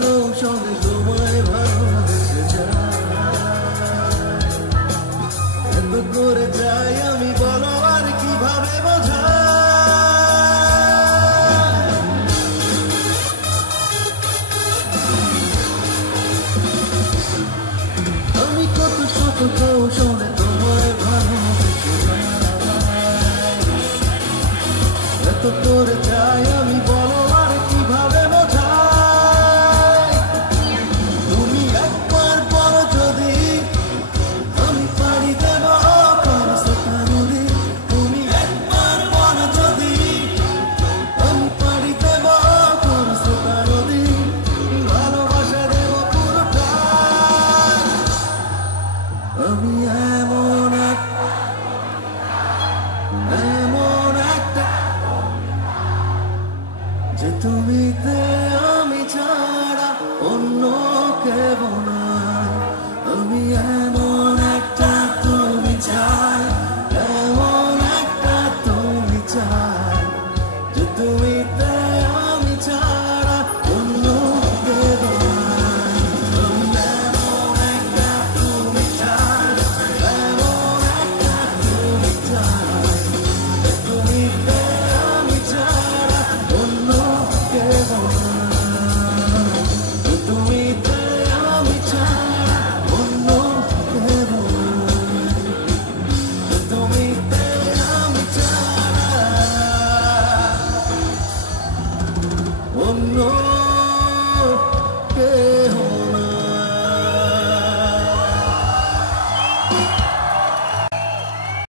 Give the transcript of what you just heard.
কৌশলে তোমায় ভালোবেসে যাই, এত করে যাই আমি, বলো আর কিভাবে বোঝাই। আমি কত শত কৌশলে তোমায় ভালোবেসে যাই, এত করে যাই আমি, বলো আর কিভাবে বোঝাই। তুমি একবার বলো যদি আমি পাড়ি দেব করসতা নদী, তুমি একবার বলো যদি আমি পাড়ি দেব করসতা নদী, ভালোবাসা দেব পুরোটাই। আমি এমন একটা যে তুমিতে আমি ছাড়া অন্য কেউ নাই। আমি